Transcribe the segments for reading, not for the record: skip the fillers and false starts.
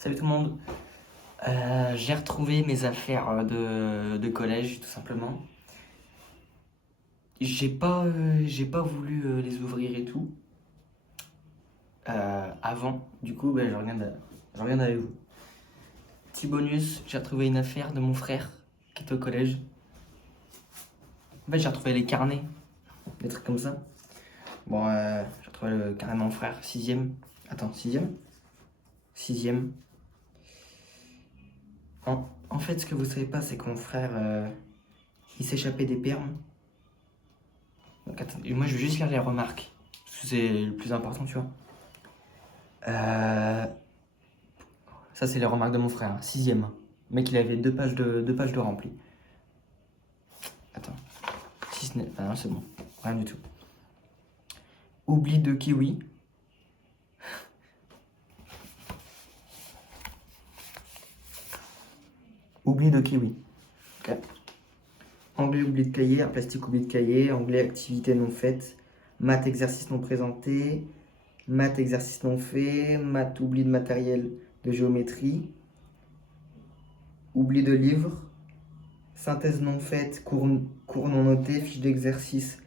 Salut tout le monde. J'ai retrouvé mes affaires de collège, tout simplement. J'ai pas voulu les ouvrir et tout avant. Du coup, je regarde avec vous. Petit bonus, j'ai retrouvé une affaire de mon frère qui était au collège. En fait, j'ai retrouvé les carnets, des trucs comme ça. Bon, j'ai retrouvé le carnet de mon frère, sixième. Attends, sixième? Sixième. En fait, ce que vous savez pas, c'est que mon frère, il s'échappait des permes. Donc, attendez, moi, je vais juste lire les remarques. Parce que c'est le plus important, tu vois. Ça, c'est les remarques de mon frère. Sixième. Le mec, il avait deux pages de rempli. Attends. Si ce n'est... Ah non, c'est bon. Rien du tout. Oubli de kiwi. Oubli de kiwi. Ok. Anglais, oubli de cahier. Art plastique, oubli de cahier. Anglais, activité non faite. Maths, exercice non présenté. Maths, exercice non fait. Maths, oubli de matériel de géométrie. Oubli de livre. Synthèse non faite. Cours non noté. Fiche d'exercice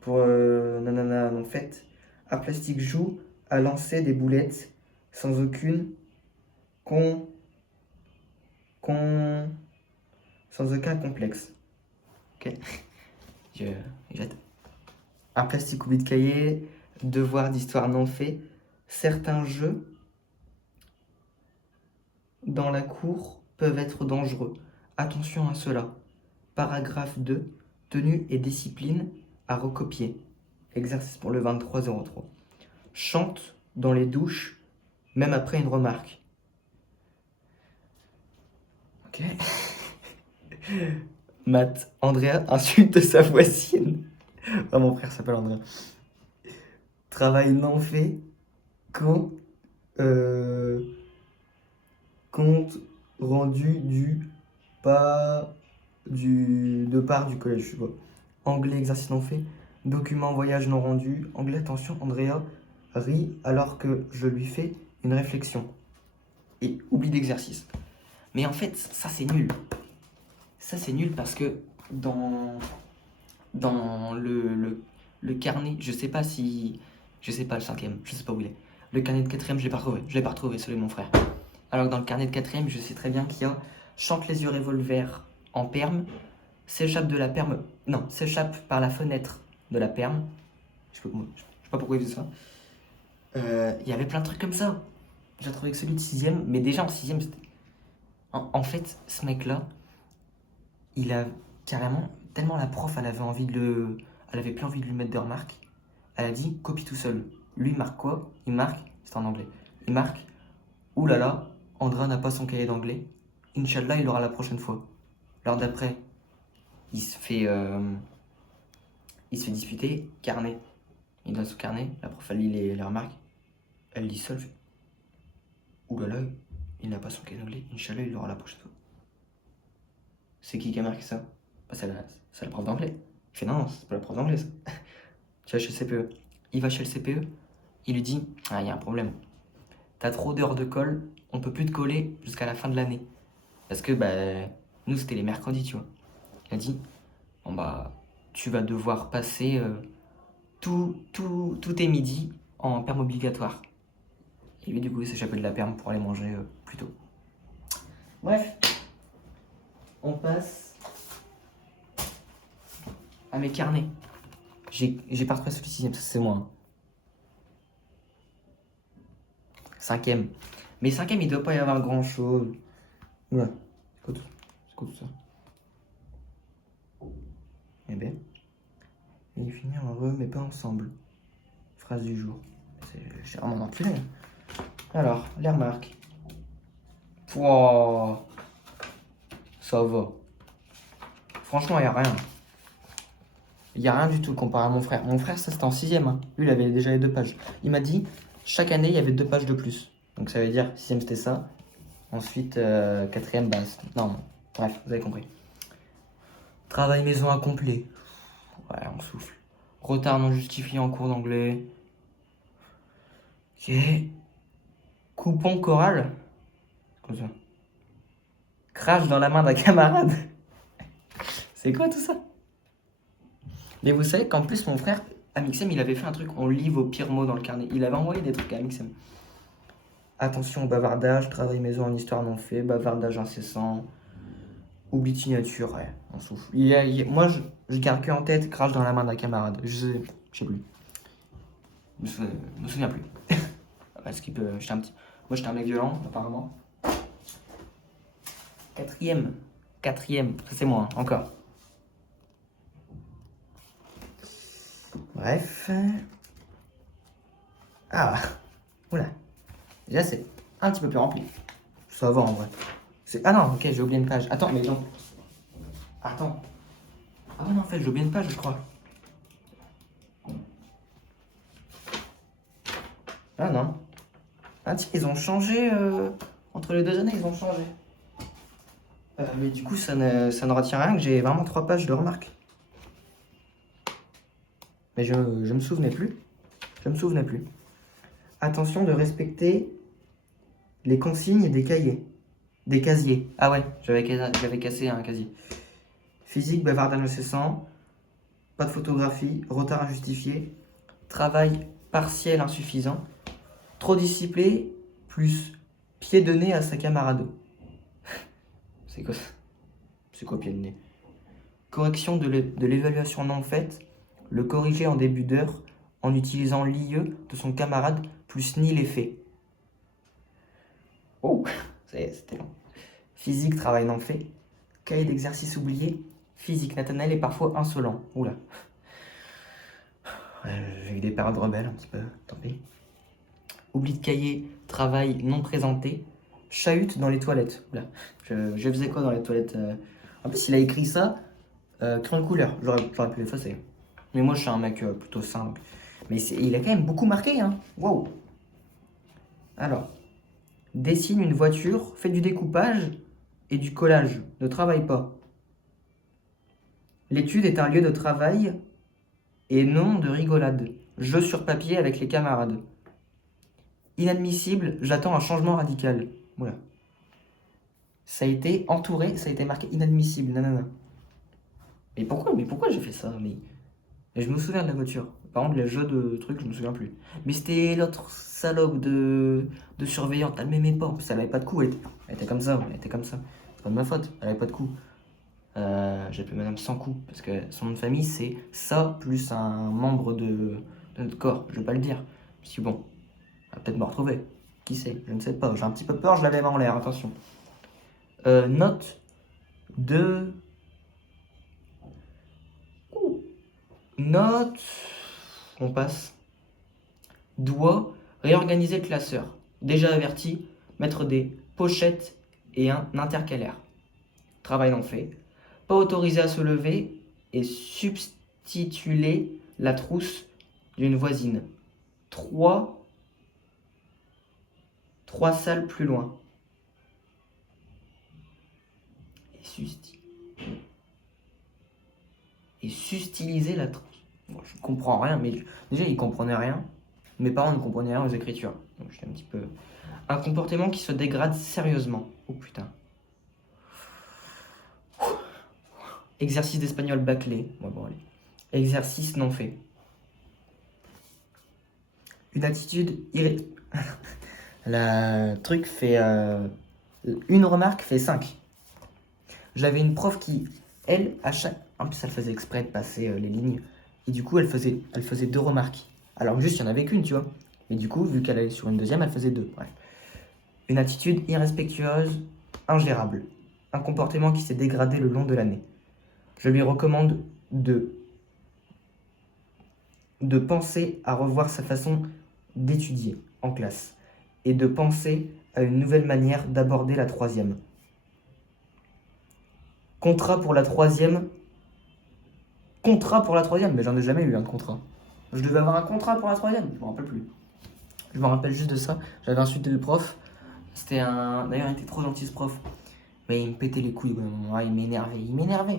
pour nanana non faite. Art plastique joue à lancer des boulettes sans con, con, sans aucun complexe. Ok. Je jette. Art plastique oubli de cahier. Devoir d'histoire non fait. Certains jeux dans la cour peuvent être dangereux. Attention à cela. Paragraphe 2. Tenue et discipline à recopier. Exercice pour le 2303. Chante dans les douches, même après une remarque. Ok. Math. Andrea insulte sa voisine. Ah, mon frère s'appelle Andrea. Travail non fait. Compte, compte rendu de part du collège, je sais pas. Anglais, exercice non fait. Document voyage non rendu. Anglais, attention, Andrea rit alors que je lui fais une réflexion. Et oublie d'exercice. Mais en fait, ça c'est nul. Ça c'est nul parce que dans le carnet, je sais pas si... Je sais pas le cinquième, je sais pas où il est. Le carnet de quatrième, je l'ai pas retrouvé. Je l'ai pas retrouvé, celui de mon frère. Alors que dans le carnet de quatrième, je sais très bien qu'il y a chante les yeux revolver en perme, s'échappe de la perme... Non, s'échappe par la fenêtre de la perme. Je sais pas pourquoi il faisait ça. Il y avait plein de trucs comme ça. J'ai trouvé que celui de sixième, mais déjà en sixième, c'était... En fait, ce mec-là, il a carrément... Tellement la prof, elle avait envie de le... Elle avait plus envie de lui mettre de remarques. Elle a dit, copie tout seul. Lui, il marque quoi? Il marque... C'est en anglais. Il marque, oulala, Andra n'a pas son cahier d'anglais. Inch'Allah, il l'aura la prochaine fois. L'heure d'après, il se fait... Il se fait disputer, carnet. Il donne son carnet, la prof, elle lit les remarques. Elle lit seule, fait, oulala, il n'a pas son cahier d'anglais. Inch'Allah, il l'aura la prochaine fois. C'est qui a marqué ça? Bah, c'est la prof d'anglais. Il fait non, c'est pas la prof d'anglais ça. Tu vas chez le CPE. Il va chez le CPE, il lui dit, ah, il y a un problème. T'as trop d'heures de colle, on peut plus te coller jusqu'à la fin de l'année. Parce que bah, nous c'était les mercredis, tu vois. Il a dit, bon bah, tu vas devoir passer tous tes midis en perme obligatoire. Et lui, du coup, il s'échappait de la perme pour aller manger plus tôt. Bref, on passe à mes carnets. J'ai pas retrouvé celui de sixième, ça c'est moi. Hein. Cinquième. Mais cinquième, il doit pas y avoir grand chose. Ouais, c'est quoi tout ça? Eh ben. Et finir heureux, mais pas ensemble. Phrase du jour. J'ai vraiment enculé. Alors, les remarques. Pouah, ça va. Franchement, il n'y a rien. Il n'y a rien du tout comparé à mon frère. Mon frère, ça c'était en sixième. Hein. Lui, il avait déjà les 2 pages. Il m'a dit, chaque année, il y avait 2 pages de plus. Donc ça veut dire, sixième, c'était ça. Ensuite, quatrième, bah, non, bref, vous avez compris. Travail maison incomplet. Ouais, on souffle. Retard non justifié en cours d'anglais. Ok. Coupon choral. Comme ça. Crache dans la main d'un camarade. C'est quoi tout ça? Mais vous savez qu'en plus, mon frère, Amixem, il avait fait un truc, on lit vos pires mots dans le carnet. Il avait envoyé des trucs à Amixem. Attention au bavardage, travail maison en histoire non fait, bavardage incessant, oubli de signature, ouais, on souffle. Moi, je garde que en tête, crache dans la main d'un camarade. Je sais plus. Je me souviens plus. Parce qu'il peut. Moi, j'étais un mec violent, apparemment. Quatrième, ça c'est moi, hein, encore. Bref. Ah, oula. Déjà, c'est un petit peu plus rempli. Ça va en vrai. Ah non, ok, j'ai oublié une page. Attends, mais non. Attends. Ah ouais, non, en fait, j'ai oublié une page, je crois. Ah non. Ah tiens, ils ont changé. Entre les 2 années, ils ont changé. Mais du coup, ça ne retient rien, que j'ai vraiment 3 pages de remarques. Mais je me souvenais plus. Je me souvenais plus. Attention de respecter les consignes des cahiers. Des casiers. Ah ouais, j'avais cassé un casier. Physique, bavardage incessant, pas de photographie, retard injustifié, travail partiel insuffisant, trop discipliné, plus pied de nez à sa camarade. C'est quoi pied de nez? Correction de l'évaluation non faite, le corriger en début d'heure en utilisant l'IE de son camarade plus ni les faits. Oh, c'était long. Physique, travail non fait. Cahier d'exercice oublié. Physique, Nathanaël est parfois insolent. Oula. J'ai eu des périodes rebelles un petit peu, tant pis. Oubli de cahier, travail non présenté. Chahute dans les toilettes. Oula. Je faisais quoi dans les toilettes? En plus, il a écrit ça, crayon de couleur. J'aurais pu l'effacer. Mais moi, je suis un mec plutôt simple. Mais il a quand même beaucoup marqué, hein. Waouh. Alors, dessine une voiture, fait du découpage et du collage. Ne travaille pas. L'étude est un lieu de travail et non de rigolade. Jeu sur papier avec les camarades. Inadmissible, j'attends un changement radical. Voilà. Ça a été entouré, ça a été marqué inadmissible. Nanana. Mais pourquoi j'ai fait ça? Mais je me souviens de la voiture. Par contre, les jeux de trucs, je me souviens plus. Mais c'était l'autre salope de surveillante. Elle m'aimait pas. En plus, elle avait pas de coups. Elle était comme ça. C'est pas de ma faute. Elle avait pas de coups. J'ai appelé madame sans coups. Parce que son nom de famille, c'est ça plus un membre de notre corps. Je vais pas le dire. Parce que bon, elle va peut-être me retrouver. Qui sait? Je ne sais pas. J'ai un petit peu peur. Je l'avais en l'air. Attention. Note de... Note... On passe. Doit réorganiser le classeur. Déjà averti, mettre des pochettes et un intercalaire. Travail non fait. Pas autorisé à se lever et substituer la trousse d'une voisine. Trois salles plus loin. Et sustiliser la trousse. Bon, je comprends rien, mais déjà ils comprenaient rien. Mes parents ne comprenaient rien aux écritures. Donc j'étais un petit peu... Un comportement qui se dégrade sérieusement. Oh putain. Exercice d'espagnol bâclé. Ouais, bon, allez. Exercice non fait. Une attitude La truc fait... Une remarque fait 5. J'avais une prof qui, elle, en plus, elle faisait exprès de passer les lignes. Et du coup, elle faisait 2 remarques. Alors juste, il n'y en avait qu'une, tu vois. Mais du coup, vu qu'elle allait sur une deuxième, elle faisait 2. Bref. Une attitude irrespectueuse, ingérable. Un comportement qui s'est dégradé le long de l'année. Je lui recommande de penser à revoir sa façon d'étudier en classe. Et de penser à une nouvelle manière d'aborder la 3e. Contrat pour la 3e. Mais j'en ai jamais eu un contrat. Je devais avoir un contrat pour la 3e, je me rappelle plus. Je me rappelle juste de ça. J'avais insulté le prof. D'ailleurs, il était trop gentil ce prof. Mais il me pétait les couilles. Il m'énervait.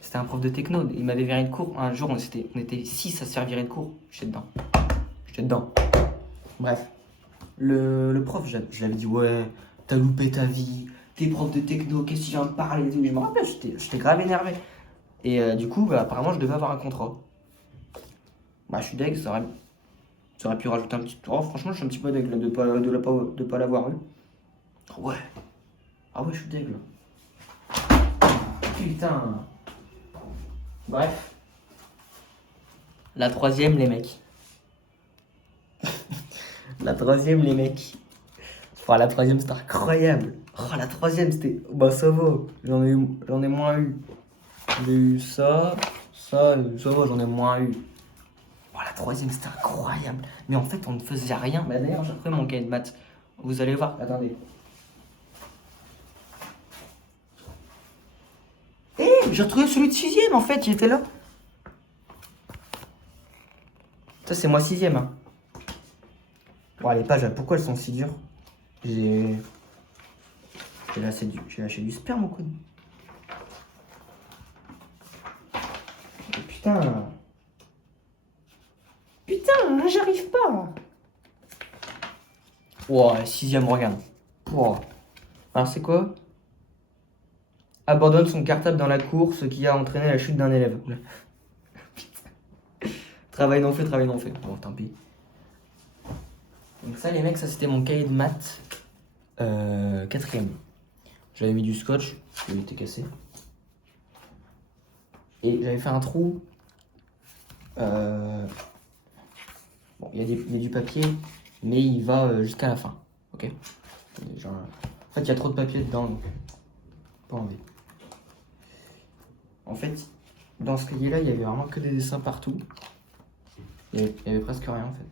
C'était un prof de techno. Il m'avait viré de cours. Un jour, on était 6 à se faire virer de cours. J'étais dedans. Bref. Le prof, je l'avais dit, ouais, t'as loupé ta vie, t'es prof de techno, qu'est-ce que tu viens de parler et tout. Je me rappelle, j'étais grave énervé. Et du coup, bah, apparemment, je devais avoir un contrat. Bah, je suis deg, ça aurait pu rajouter un petit. Oh, franchement, je suis un petit peu deg là, de pas l'avoir eu. Ouais. Ah ouais, je suis deg là. Putain. Bref. La troisième, les mecs. La troisième, les mecs. Enfin, la troisième, c'était incroyable. Oh, la troisième, c'était. Bah, ça va. J'en ai moins eu. J'ai eu ça, ça, et ça va, j'en ai moins eu. Oh, la troisième, c'était incroyable. Mais en fait, on ne faisait rien. Bah, d'ailleurs, j'ai retrouvé mon cahier de maths. Vous allez voir, attendez. J'ai retrouvé celui de sixième, en fait, il était là. Ça, c'est moi sixième. Hein. Bon, les pages, pourquoi elles sont si dures? J'ai lâché du sperme ou quoi? Putain. Putain, j'arrive pas. Wow, sixième, regarde. Wow. Alors, c'est quoi? Abandonne son cartable dans la cour, ce qui a entraîné la chute d'un élève. Travail non fait, travail non fait. Bon, tant pis. Donc ça, les mecs, ça c'était mon cahier de maths. Quatrième. J'avais mis du scotch, il était cassé. Et j'avais fait un trou. Bon, il y a du papier, mais il va jusqu'à la fin. Ok. Genre, en fait, il y a trop de papier dedans, donc pas enlever. En fait, dans ce cahier-là, il y avait vraiment que des dessins partout. Il y avait presque rien en fait.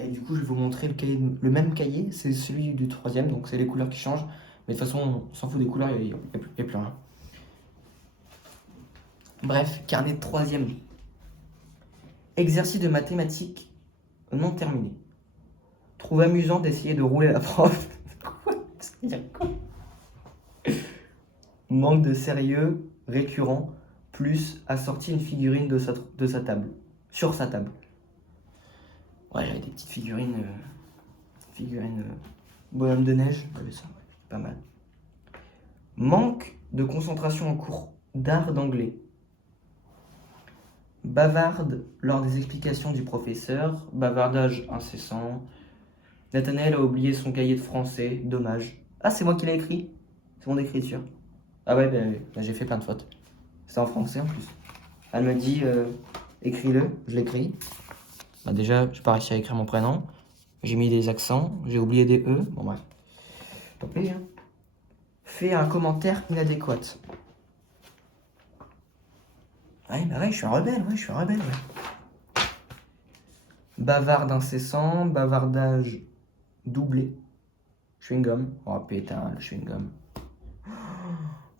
Et du coup, je vais vous montrer le même cahier, c'est celui du troisième, donc c'est les couleurs qui changent. Mais de toute façon, on s'en fout des couleurs, il n'y a plus rien. Bref, carnet de troisième. Exercice de mathématiques non terminé. Trouve amusant d'essayer de rouler la prof. Quoi? Ça veut dire quoi? Manque de sérieux récurrent, plus a sorti une figurine de sa table. Sur sa table. Ouais, j'avais des petites figurines. Bonhomme de neige, j'avais ça, ouais, pas mal. Manque de concentration en cours d'art d'anglais. Bavarde lors des explications du professeur. Bavardage incessant. Nathanaël a oublié son cahier de français. Dommage. Ah, c'est moi qui l'ai écrit. C'est mon écriture. Ah ouais, bah, j'ai fait plein de fautes. C'est en français en plus. Elle me dit, écris-le. Je l'écris. Bah déjà, j'ai pas réussi à écrire mon prénom. J'ai mis des accents. J'ai oublié des E. Bon bref. Tant pis, hein. Fais un commentaire inadéquat. Ouais, bah ouais, je suis un rebelle, ouais. Bavarde incessant, bavardage doublé. Chewing-gum. Oh putain, le chewing-gum.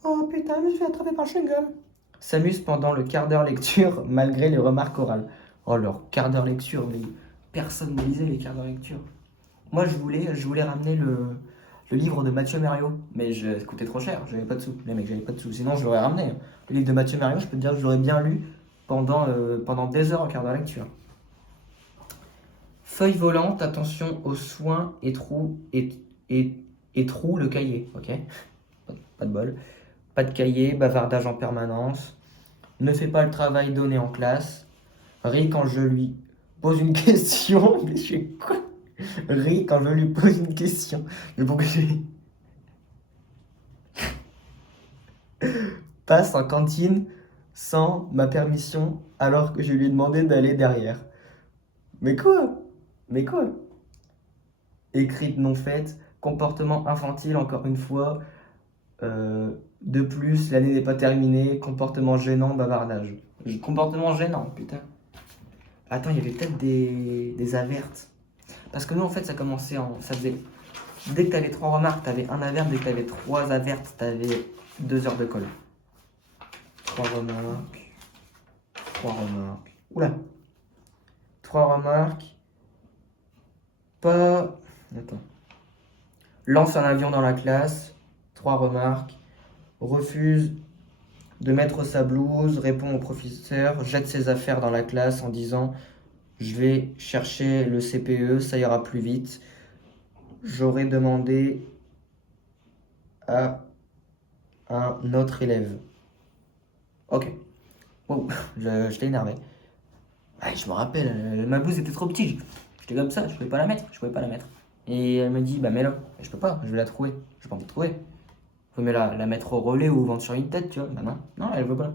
Oh putain, je me suis fait attraper par le chewing-gum. S'amuse pendant le quart d'heure lecture malgré les remarques orales. Oh, leur quart d'heure lecture, mais personne ne lisait les quarts d'heure lecture. Moi, je voulais ramener le livre de Mathieu Merriot, mais ça coûtait trop cher, j'avais pas de sous. Les mecs, j'avais pas de sous. Sinon, je l'aurais ramené. Le livre de Mathieu Merriot, je peux te dire que je l'aurais bien lu pendant des heures en quart d'heure lecture. Feuille volante, attention aux soins et trous le cahier, ok? Pas de bol. Pas de cahier, bavardage en permanence. Ne fais pas le travail donné en classe. Ris quand je lui pose une question. Mais je suis quoi? Ris quand je lui pose une question. Mais pourquoi j'ai. Passe en cantine sans ma permission alors que je lui ai demandé d'aller derrière. Mais quoi? Mais quoi? Écrite non faite. Comportement infantile, encore une fois. De plus, l'année n'est pas terminée. Comportement gênant, bavardage. Comportement gênant, putain. Attends, il y avait peut-être des avertes. Parce que nous, en fait, ça commençait en. Ça faisait. Dès que t'avais 3 remarques, t'avais un averte. Dès que t'avais 3 avertes, t'avais 2 heures de colle. 3 remarques. 3 remarques. Oula. 3 remarques. Pas. Attends. Lance un avion dans la classe. 3 remarques. Refuse de mettre sa blouse. Répond au professeur. Jette ses affaires dans la classe en disant: je vais chercher le CPE, ça ira plus vite. j'aurais demandé à un autre élève. Ok. Wow, je t'ai énervé. Ah, je me rappelle, ma blouse était trop petite. J'étais comme ça, je pouvais pas la mettre. Je pouvais pas la mettre. Et elle me dit, bah mets-la. Et je peux pas, je vais la trouver. Je peux pas me trouver. Faut mieux la mettre au relais ou vendre sur une tête, tu vois. Bah non, non, elle veut pas.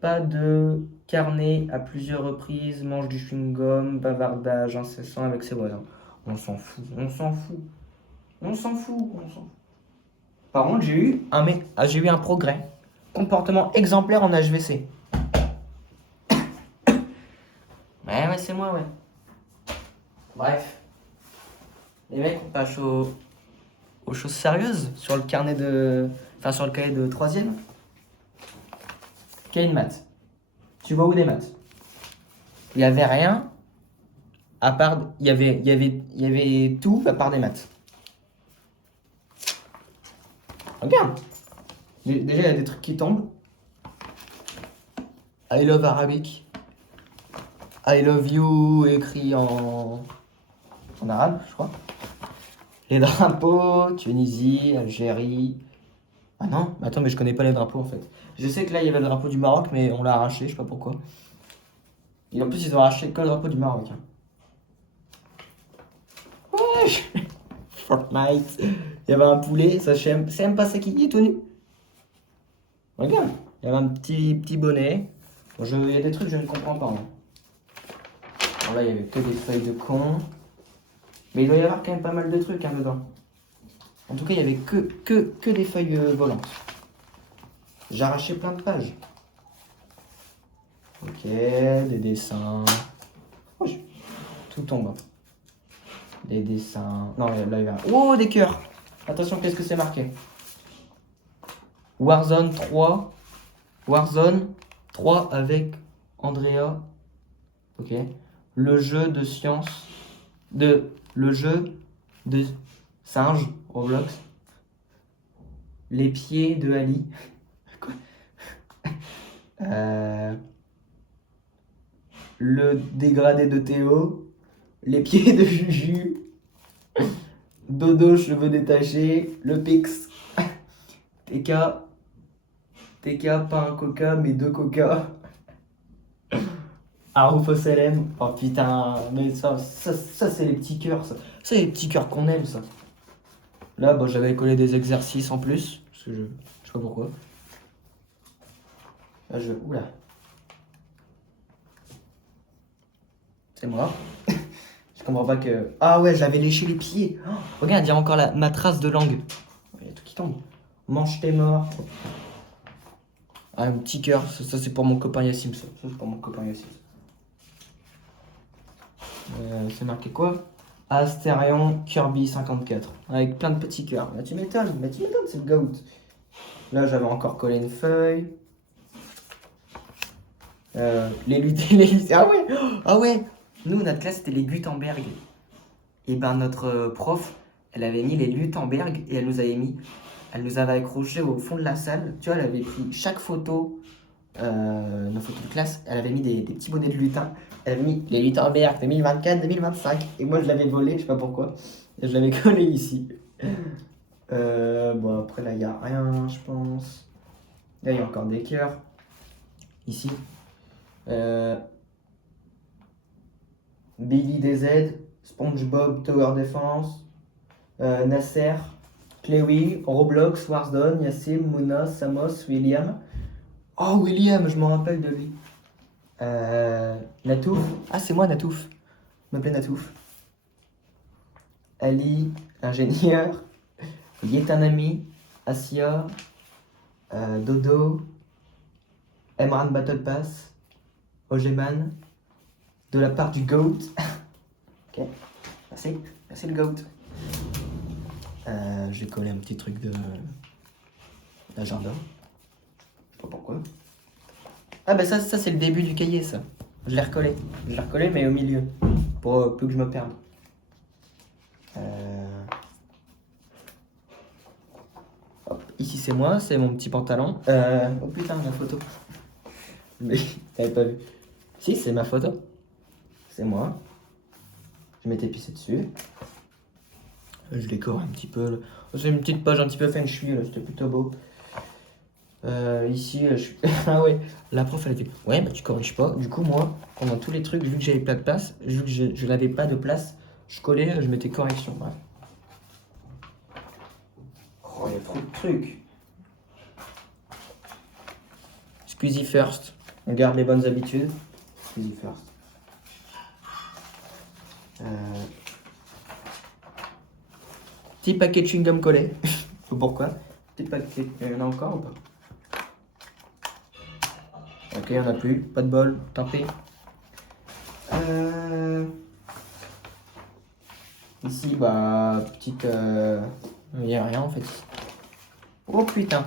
Pas de carnet à plusieurs reprises, mange du chewing-gum, bavardage incessant avec ses voisins. On s'en fout, on s'en fout, on s'en fout, on s'en fout. Par contre, j'ai eu un progrès. Comportement exemplaire en HVC. Ouais, c'est moi, ouais. Bref. Les mecs, on passe aux choses sérieuses sur le carnet de. Enfin, sur le cahier de troisième. Cahier de maths. Tu vois où des maths? Il n'y avait rien à part. Il y avait tout à part des maths. Regarde. Déjà, il y a des trucs qui tombent. I love Arabic. I love you écrit en arabe, je crois. Les drapeaux, Tunisie, Algérie. Ah non, attends, mais je connais pas les drapeaux en fait. Je sais que là il y avait le drapeau du Maroc, mais on l'a arraché, je sais pas pourquoi. Et en plus, ils ont arraché que le drapeau du Maroc. Hein. Ouais, Fortnite. Il y avait un poulet, ça c'est même pas ça qui est tout nu. Regarde, il y avait un petit bonnet. Bon, il y a des trucs que je ne comprends pas. Hein. Bon, là, il y avait que des feuilles de con. Mais il doit y avoir quand même pas mal de trucs hein, dedans. En tout cas, il y avait que des feuilles volantes. J'ai arraché plein de pages. Ok, des dessins. Oh, tout tombe. Des dessins. Non, là, il y a. Oh, des cœurs. Attention, qu'est-ce que c'est marqué? Warzone 3. Warzone 3 avec Andrea. Ok. Le jeu de science. Le jeu de singe, Roblox. Les pieds de Ali. Quoi? Le dégradé de Théo. Les pieds de Juju. Dodo, cheveux détachés. Le Pix. TK. TK, pas un coca, mais deux coca. Arouf Salem. Oh putain, mais ça c'est les petits cœurs, ça. C'est les petits cœurs qu'on aime, ça. Là, bah, j'avais collé des exercices en plus. Parce que je sais pas pourquoi. Là, oula. C'est moi. Je comprends pas que. Ah ouais, j'avais léché les pieds. Oh, regarde, il y a encore ma trace de langue. Il y a tout qui tombe. Mange tes morts. Ah, un petit cœur. Ça c'est pour mon copain Yassim, ça. Ça, c'est pour mon copain Yassim. C'est marqué quoi? Astérion Kirby 54. Avec plein de petits cœurs. Bah, tu m'étonnes, c'est le goat. Là, j'avais encore collé une feuille. Les luttes. Ah ouais! Ah ouais! Nous, notre classe, c'était les Gutenberg. Et ben, notre prof, elle avait mis les Gutenberg et elle nous avait accroché au fond de la salle. Tu vois, elle avait pris chaque photo, nos photos de classe, elle avait mis des petits bonnets de lutin. Elle avait mis les Gutenberg 2024, 2025. Et moi, je l'avais volé, je sais pas pourquoi. Et je l'avais collé ici. Bon, après, là, il n'y a rien, je pense. Là, il y a encore des cœurs. Ici. Billy DZ, SpongeBob Tower Defense, Nasser, Chloe, Roblox, Warzone, Yassim, Mouna, Samos, William. Oh, William, je me rappelle de lui. Natouf. Ah, c'est moi, Natouf. Je m'appelais Natouf. Ali, ingénieur. Yetanami, Asia, Dodo, Emran Battle Pass, Ogeman, de la part du GOAT. Ok, merci le GOAT. J'ai collé un petit truc d'agenda. Je sais pas pourquoi. Ah bah ça c'est le début du cahier ça. Je l'ai recollé mais au milieu. Pour peu que je me perde. Hop, ici c'est moi, c'est mon petit pantalon. Oh putain, ma photo. Mais t'avais pas vu. Si, c'est ma photo. C'est moi. Je m'étais pissé dessus. Je décore un petit peu. C'est une petite page un petit peu feng shui, là, c'était plutôt beau. Ici, ah ouais, la prof elle a dit ouais, bah tu corriges pas. Du coup, moi, pendant tous les trucs, vu que j'avais pas de place, vu que je n'avais pas de place, je collais, je mettais correction. Ouais. Oh, il y a trop de trucs. Squeezie first. On garde les bonnes habitudes. Squeezie first. Petit paquet de chewing-gum collé. Pourquoi? Petit paquet. Il y en a encore ou pas? Ok, il n'y en a plus. Pas de bol. Tant pis. Ici, bah, petite. Il n'y a rien en fait. Oh putain.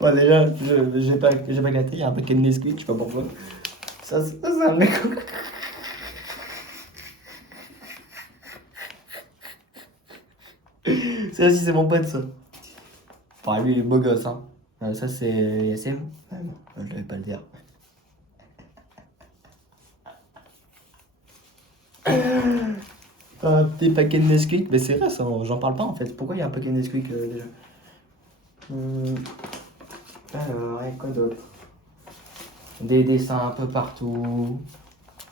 Bon, déjà, j'ai pas gâté, il y a un paquet de Nesquik, je sais pas pourquoi. Ça c'est un mec. Ça aussi, c'est mon pote, ça. Enfin, lui, il est beau gosse, hein. Ça, c'est Yassem. Ah non, je devais pas le dire. Un petit paquet de Nesquik, mais c'est vrai, ça, j'en parle pas en fait. Pourquoi il y a un paquet de Nesquik déjà? Alors, et quoi d'autre? Des dessins un peu partout.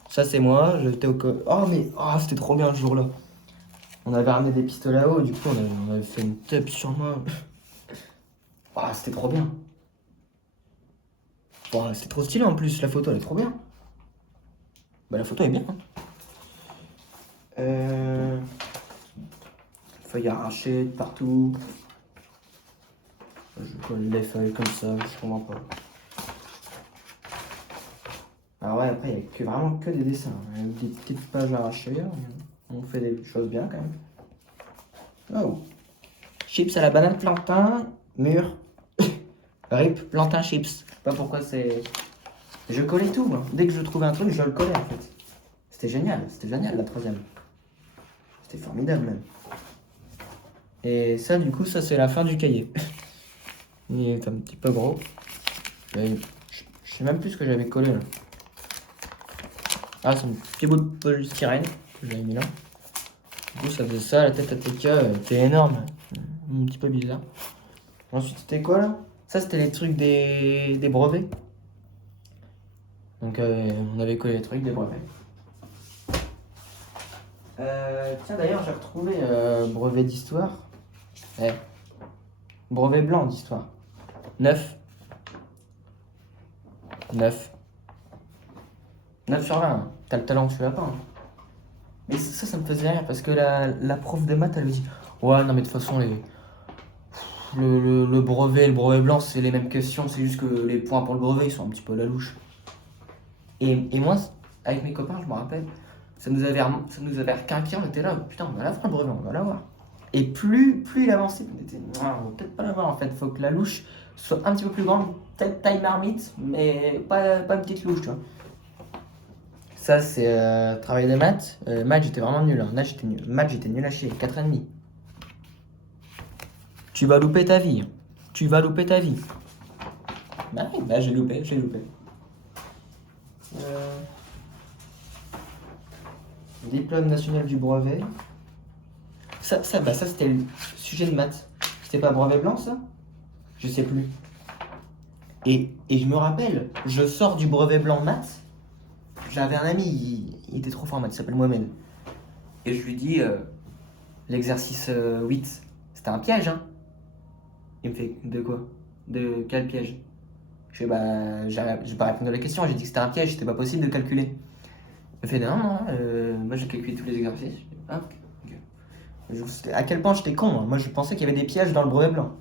Ça, c'est moi, j'étais au oh, mais c'était trop bien ce jour-là. On avait ramené des pistolets à eau, du coup, on avait fait une teub sur moi. C'était trop bien. C'était trop stylé en plus, la photo elle est trop bien. Bah, la photo est bien. Feuilles arrachées de partout. Je colle les feuilles comme ça, je comprends pas. Alors ouais, après, il n'y a vraiment que des dessins. Il y a des petites pages arrachées. On fait des choses bien quand même. Oh. Chips à la banane plantain, mûr. Rip, plantain chips. Je sais pas pourquoi c'est... Je collais tout, moi. Dès que je trouvais un truc, je le collais en fait. C'était génial la troisième. C'était formidable même. Et ça, du coup, ça c'est la fin du cahier. Il est un petit peu gros. Je sais même plus ce que j'avais collé là. Ah, c'est un petit bout de polystyrène que j'avais mis là. Du coup, ça faisait ça, la tête à Teka était énorme. Un petit peu bizarre. Ensuite, c'était quoi là? Ça, c'était les trucs des brevets. Donc, on avait collé les trucs des brevets. Tiens, d'ailleurs, j'ai retrouvé brevet d'histoire. Brevet blanc d'histoire. 9. 9. 9 sur 20. Hein. T'as le talent, tu l'as pas. Hein. Mais ça me faisait rire parce que la prof de maths, elle me dit ouais, non, mais de toute façon, le brevet et le brevet blanc, c'est les mêmes questions, c'est juste que les points pour le brevet, ils sont un petit peu à la louche. Et moi, avec mes copains, je me rappelle, ça nous avait requinqué, on était là, putain, on va l'avoir le brevet, on va l'avoir. Et plus il avançait, on était, on va peut-être pas l'avoir en fait, faut que la louche soit un petit peu plus grande, peut-être taille marmite, mais pas une petite louche, tu vois. Ça, c'est travail de maths. Maths, j'étais vraiment nul. Hein. Maths, j'étais nul à chier. 4,5. Tu vas louper ta vie. Tu vas louper ta vie. Bah oui, j'ai loupé. Diplôme national du brevet. Ça c'était le sujet de maths. C'était pas brevet blanc, ça? Je sais plus. Et je me rappelle, je sors du brevet blanc maths. J'avais un ami, il était trop fort en maths, il s'appelle Mohamed. Et je lui dis, l'exercice 8, c'était un piège, hein? Il me fait, de quoi? De quel piège? Je fais, bah, j'ai pas répondu à la question, j'ai dit que c'était un piège, c'était pas possible de calculer. Il me fait, non, moi j'ai calculé tous les exercices. Ah, ok. À quel point j'étais con, hein. Moi je pensais qu'il y avait des pièges dans le brevet blanc.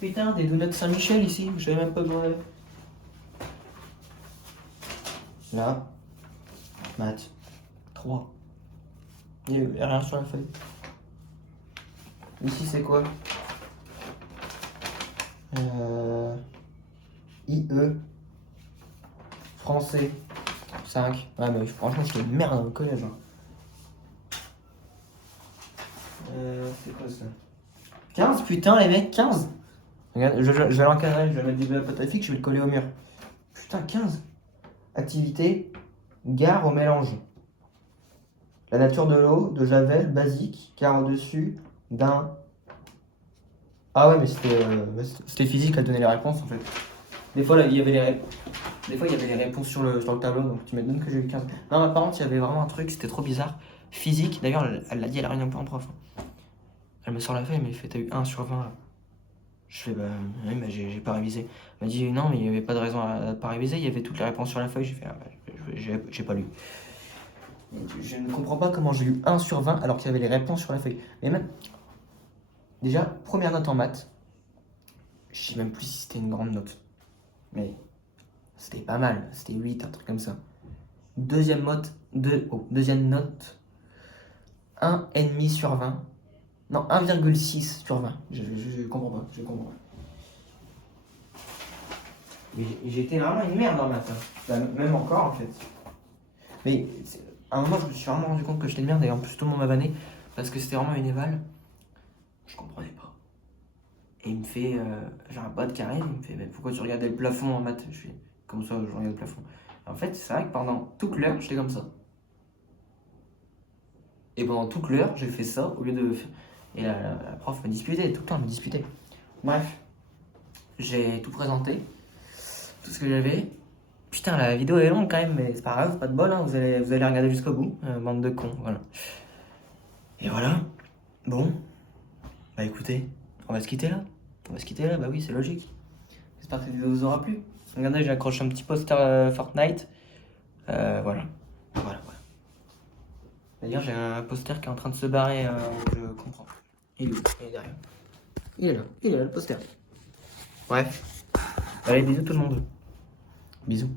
Putain, des donuts Saint-Michel ici, je savais même pas brevet. Là, maths, 3. Il n'y a rien sur la feuille. Ici, c'est quoi? IE. Français. 5. Ouais, mais franchement, j'étais une merde dans le collège. Hein. C'est quoi ça? 15, putain, les mecs, 15. Regarde, je vais l'encadrer, je vais mettre du patafik, je vais le coller au mur. Putain, 15. Activité, gare au mélange. La nature de l'eau, de Javel, basique, car au-dessus d'un... Ah ouais, mais c'était physique, elle donnait les réponses en fait. Des fois, là, il y avait les réponses sur le tableau, donc tu m'étonnes que j'ai eu 15. Non, mais par contre, il y avait vraiment un truc, c'était trop bizarre. Physique, d'ailleurs, elle l'a dit à la réunion en prof. Elle me sort la feuille, mais elle fait, t'as eu 1 sur 20 là. Je fais, bah oui, mais j'ai pas révisé. Elle m'a dit, non, mais il n'y avait pas de raison à pas réviser, il y avait toutes les réponses sur la feuille. J'ai fait, ah, bah, j'ai pas lu. Je ne comprends pas comment j'ai eu 1 sur 20 alors qu'il y avait les réponses sur la feuille. Mais même, déjà, première note en maths, je sais même plus si c'était une grande note. Mais c'était pas mal, c'était 8, un truc comme ça. Deuxième note, deuxième note, 1,5 sur 20. Non, 1,6 sur 20. Je comprends pas, je comprends pas. Mais j'étais vraiment une merde en maths. Bah, même encore en fait. Mais à un moment, je me suis vraiment rendu compte que j'étais une merde et en plus tout le monde m'a vanné parce que c'était vraiment une éval. Je comprenais pas. Et il me fait, j'ai un pote qui arrive, il me fait, mais pourquoi tu regardais le plafond en maths? Je fais, comme ça, je regarde le plafond. En fait, c'est vrai que pendant toute l'heure, j'étais comme ça. Et pendant toute l'heure, j'ai fait ça au lieu de. Et la prof me disputait, tout le temps, elle me disputait. Bref, j'ai tout présenté, tout ce que j'avais. Putain, la vidéo est longue quand même, mais c'est pas grave, pas de bol, hein, vous allez regarder jusqu'au bout. Bande de cons, voilà. Et voilà. Bon, bah écoutez, on va se quitter là. On va se quitter là, bah oui, c'est logique. J'espère que cette vidéo vous aura plu. Regardez, j'ai accroché un petit poster Fortnite. Voilà. Voilà. D'ailleurs, j'ai un poster qui est en train de se barrer, je comprends. Il est où? Il est derrière. Il est là le poster. Bref. Allez, bisous tout le monde. Bisous.